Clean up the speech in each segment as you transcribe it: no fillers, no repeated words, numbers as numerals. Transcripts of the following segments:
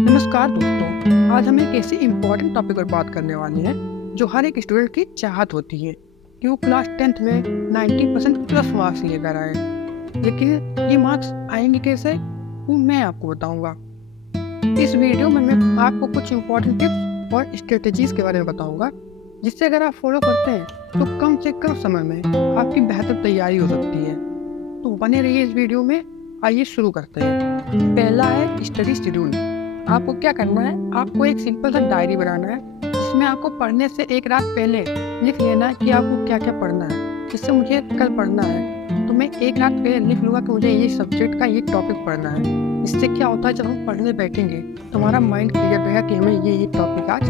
नमस्कार दोस्तों, आज हम एक ऐसे इम्पोर्टेंट टॉपिक पर बात करने वाले हैं जो हर एक स्टूडेंट की चाहत होती है कि वो क्लास 10th में 90% प्लस मार्क्स लेकर आए। लेकिन ये मार्क्स आएंगे कैसे, वो मैं आपको बताऊंगा। इस वीडियो में मैं आपको कुछ इम्पोर्टेंट टिप्स और स्ट्रेटजीज के बारे में बताऊंगा, जिससे अगर आप फॉलो करते हैं तो कम से कम समय में आपकी बेहतर तैयारी हो सकती है। तो बने रहिए इस वीडियो में। आइए शुरू करते हैं। पहला है स्टडी शेड्यूल। आपको क्या करना है, आपको एक सिंपल सा डायरी बनाना है जिसमें आपको पढ़ने से एक रात पहले लिख लेना है कि आपको क्या क्या पढ़ना है। जिससे मुझे कल पढ़ना है तो मैं एक रात पहले लिख लूँगा कि मुझे ये सब्जेक्ट का ये टॉपिक पढ़ना है। इससे क्या होता है, जब हम पढ़ने बैठेंगे तो हमारा माइंड क्लियर रहेगा कि हमें ये टॉपिक आज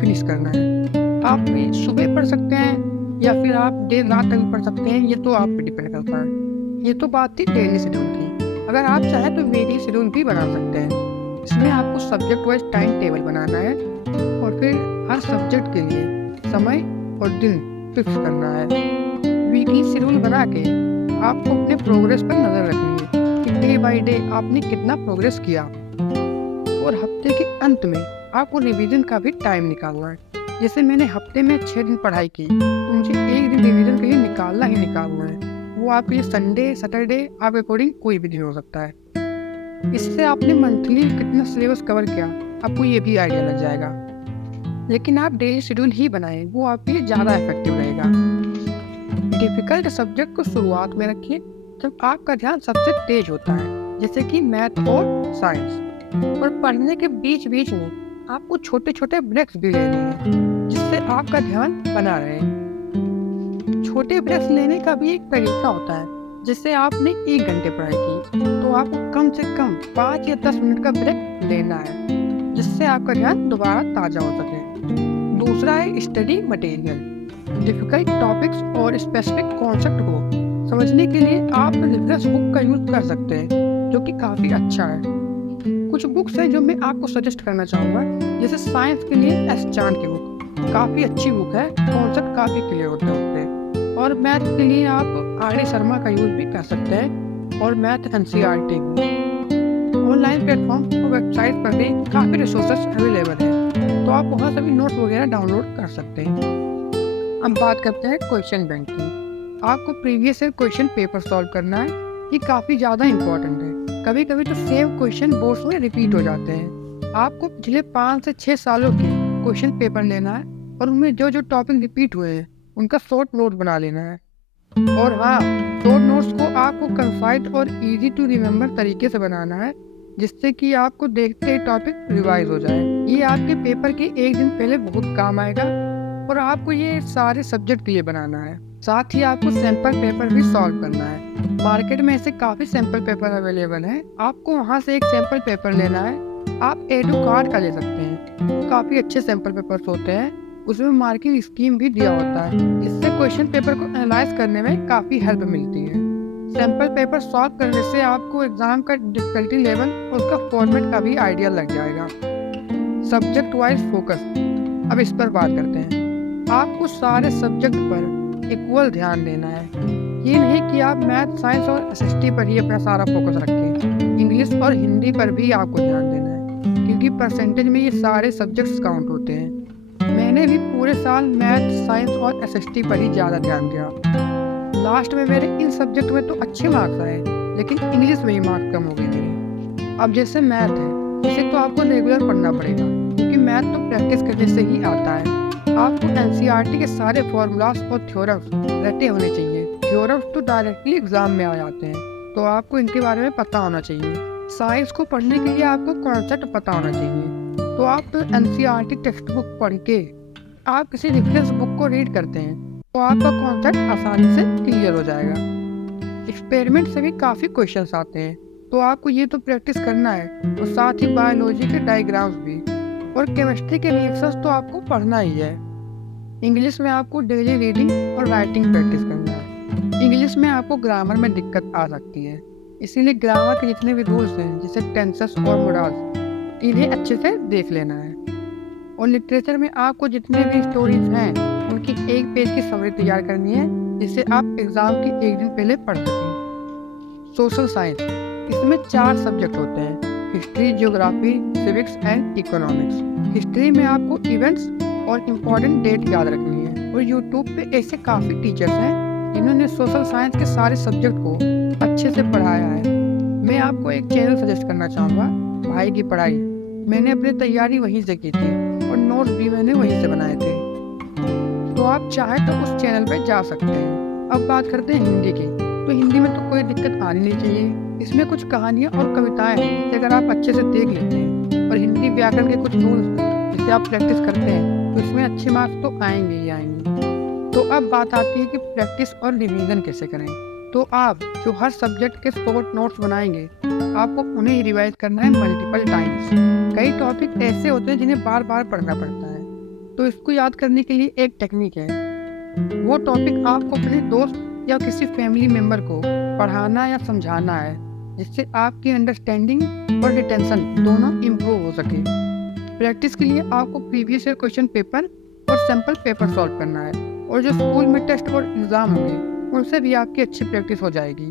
फिनिश करना है। आप सुबह पढ़ सकते हैं या फिर आप देर रात तक पढ़ सकते हैं, ये तो आप पे डिपेंड करता है। ये तो बात थी डेली शेड्यूल की। अगर आप चाहें तो वीकली शेड्यूल भी बना सकते हैं। इसमें आपको सब्जेक्ट वाइज टाइम टेबल बनाना है और फिर हर सब्जेक्ट के लिए समय और दिन फिक्स करना है। वीकली शेड्यूल बना के आपको अपने प्रोग्रेस पर नज़र रखनी है कि डे बाय डे आपने कितना प्रोग्रेस किया। और हफ्ते के अंत में आपको रिवीजन का भी टाइम निकालना है। जैसे मैंने हफ्ते में 6 दिन पढ़ाई की तो मुझे एक दिन रिवीजन के लिए निकालना ही निकालना है। वो आपके लिए संडे सैटरडे आपके अकॉर्डिंग कोई भी दिन हो सकता है। इससे आपने मंथली कितना सिलेबस कवर किया आपको ये भी आइडिया लग जाएगा। लेकिन आप डेली शेड्यूल ही बनाएं, वो आपके लिए ज़्यादा इफेक्टिव रहेगा। डिफिकल्ट सब्जेक्ट को शुरुआत में रखिए जब आपका ध्यान सबसे तेज होता है, जैसे कि मैथ और साइंस। और पढ़ने के बीच बीच में आपको छोटे छोटे ब्रेक्स भी लेने हैं जिससे आपका ध्यान बना रहे। छोटे ब्रेक्स लेने का भी एक तरीका होता है। जैसे आपने 1 घंटे पढ़ाई की तो आपको कम से कम 5 या 10 मिनट का ब्रेक लेना है, जिससे आपका ध्यान दोबारा ताज़ा हो सके। दूसरा है स्टडी मटेरियल। डिफिकल्ट टॉपिक्स और स्पेसिफिक कॉन्सेप्ट को समझने के लिए आप रेफरेंस बुक का यूज़ कर सकते हैं, जो कि काफ़ी अच्छा है। कुछ बुक्स हैं जो मैं आपको सजेस्ट करना चाहूँगा। जैसे साइंस के लिए एस चांद की बुक काफ़ी अच्छी बुक है, कॉन्सेप्ट काफ़ी क्लियर होते हैं उससे। और मैथ के लिए आप आर डी शर्मा का यूज़ भी कर सकते हैं और मैथ NCERT भी। ऑनलाइन प्लेटफॉर्म और वेबसाइट पर भी काफ़ी रिसोर्सेस अवेलेबल हैं, तो आप वहाँ से भी नोट्स वगैरह डाउनलोड कर सकते हैं। अब बात करते हैं क्वेश्चन बैंक की। आपको previous year question paper solve करना है। ये काफ़ी ज़्यादा इंपॉर्टेंट है। कभी कभी तो सेम क्वेश्चन बोर्ड्स में रिपीट हो जाते हैं। आपको पिछले 5 से 6 सालों के क्वेश्चन पेपर लेना है और उनमें जो जो टॉपिक रिपीट हुए हैं उनका शॉर्ट नोट बना लेना है। और हाँ, शॉर्ट नोट्स को आपको कंसाइज और इजी टू रिमेम्बर तरीके से बनाना है, जिससे कि आपको देखते ही टॉपिक रिवाइज हो जाए। ये आपके पेपर के एक दिन पहले बहुत काम आएगा। और आपको ये सारे सब्जेक्ट के लिए बनाना है। साथ ही आपको सैंपल पेपर भी सॉल्व करना है। मार्केट में ऐसे काफ़ी सैंपल पेपर अवेलेबल हैं, आपको वहाँ से एक सैंपल पेपर लेना है। आप एडुकार्ड का ले सकते हैं, काफ़ी अच्छे सैंपल पेपर्स होते हैं। उसमें मार्किंग स्कीम भी दिया होता है, जिससे क्वेश्चन पेपर को एनालाइज करने में काफ़ी हेल्प मिलती है। सैंपल पेपर सॉल्व करने से आपको एग्जाम का डिफिकल्टी लेवल और उसका फॉर्मेट का भी आइडिया लग जाएगा। सब्जेक्ट वाइज फोकस, अब इस पर बात करते हैं। आपको सारे सब्जेक्ट पर इक्वल ध्यान देना है। ये नहीं कि आप मैथ साइंस और SST पर ही अपना सारा फोकस रखें। इंग्लिश और हिंदी पर भी आपको ध्यान देना है, क्योंकि परसेंटेज में ये सारे सब्जेक्ट्स काउंट होते हैं। मैंने भी पूरे साल मैथ साइंस और SST पर ही ज़्यादा ध्यान दिया। लास्ट में मेरे इन सब्जेक्ट में तो अच्छे मार्क्स आए, लेकिन इंग्लिश में ही मार्क्स कम हो गए मेरे। अब जैसे मैथ है, इसे तो आपको रेगुलर पढ़ना पड़ेगा, क्योंकि मैथ तो प्रैक्टिस करने से ही आता है। आपको NCERT के सारे फॉर्मूलाज और थ्योरम्स रटे होने चाहिए। थ्योरम्स तो डायरेक्टली एग्जाम में आ जाते हैं, तो आपको इनके बारे में पता होना चाहिए। साइंस को पढ़ने के लिए आपको कॉन्सेप्ट पता होना चाहिए। तो आप NCERT टेक्स्ट बुक पढ़ के आप किसी रेफरेंस बुक को रीड करते हैं तो आपका कॉन्सेप्ट आसानी से क्लियर हो जाएगा। एक्सपेरिमेंट से भी काफ़ी क्वेश्चंस आते हैं, तो आपको ये तो प्रैक्टिस करना है, और साथ ही बायोलॉजी के डायग्राम्स भी और केमिस्ट्री के रिएक्शंस तो आपको पढ़ना ही है। इंग्लिश में आपको डेली रीडिंग और राइटिंग प्रैक्टिस करना है। इंग्लिश में आपको ग्रामर में दिक्कत आ सकती है, इसीलिए ग्रामर के जितने भी रूल्स हैं, जैसे टेंसेस और मोडाल्स, इन्हें अच्छे से देख लेना है। और लिटरेचर में आपको जितने भी स्टोरीज हैं उनकी 1 पेज की समरी तैयार करनी है, जिससे आप एग्जाम के एक दिन पहले पढ़ सकें। सोशल साइंस, इसमें 4 सब्जेक्ट होते हैं: history, geography, civics and economics. History में आपको इवेंट्स और इम्पोर्टेंट डेट याद रखनी है। और यूट्यूब पे ऐसे काफ़ी टीचर्स हैं जिन्होंने सोशल साइंस के सारे सब्जेक्ट को अच्छे से पढ़ाया है। मैं आपको एक चैनल सजेस्ट करना चाहूँगा, भाई की पढ़ाई। मैंने अपनी तैयारी वहीं से की थी और नोट्स भी मैंने वहीं से बनाए थे, तो आप चाहे तो उस चैनल पे जा सकते हैं। अब बात करते हैं हिंदी की। तो हिंदी में तो कोई दिक्कत आनी नहीं चाहिए। इसमें कुछ कहानियाँ और कविताएं हैं जिसे अगर आप अच्छे से देख लेते हैं और हिंदी व्याकरण के कुछ रूल्स जिसे आप प्रैक्टिस करते हैं तो इसमें अच्छे मार्क्स तो आएंगे ही आएंगे। तो अब बात आती है कि प्रैक्टिस और रिवीजन कैसे करें। तो आप जो हर सब्जेक्ट के शॉर्ट नोट्स बनाएंगे, आपको उन्हें ही रिवाइज करना है मल्टीपल टाइम्स। कई टॉपिक ऐसे होते हैं जिन्हें बार बार पढ़ना पड़ता है, तो इसको याद करने के लिए एक टेक्निक है। वो टॉपिक आपको अपने दोस्त या किसी फैमिली मेम्बर को पढ़ाना या समझाना है, जिससे आपकी अंडरस्टैंडिंग और रिटेंशन दोनों इम्प्रूव हो सके। प्रैक्टिस के लिए आपको प्रीवियस ईयर क्वेश्चन पेपर और सैम्पल पेपर सॉल्व करना है, और जो स्कूल में टेस्ट और एग्ज़ाम होंगे उनसे भी आपकी अच्छी प्रैक्टिस हो जाएगी।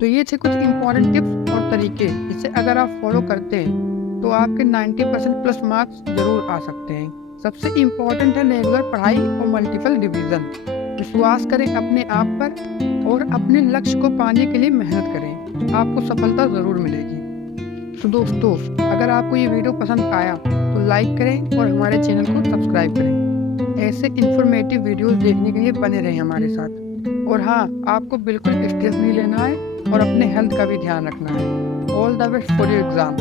तो ये थे कुछ इंपॉर्टेंट टिप्स और तरीके, जिसे अगर आप फॉलो करते हैं तो आपके 90% प्लस मार्क्स जरूर आ सकते हैं। सबसे इम्पॉर्टेंट है रेगुलर पढ़ाई और मल्टीपल रिवीजन। विश्वास करें अपने आप पर और अपने लक्ष्य को पाने के लिए मेहनत करें, आपको सफलता ज़रूर मिलेगी। तो दोस्तों, अगर आपको ये वीडियो पसंद आया तो लाइक करें और हमारे चैनल को सब्सक्राइब करें। ऐसे इन्फॉर्मेटिव वीडियोस देखने के लिए बने रहें हमारे साथ। और हाँ, आपको बिल्कुल स्ट्रेस नहीं लेना है और अपने हेल्थ का भी ध्यान रखना है। All the best for your exam.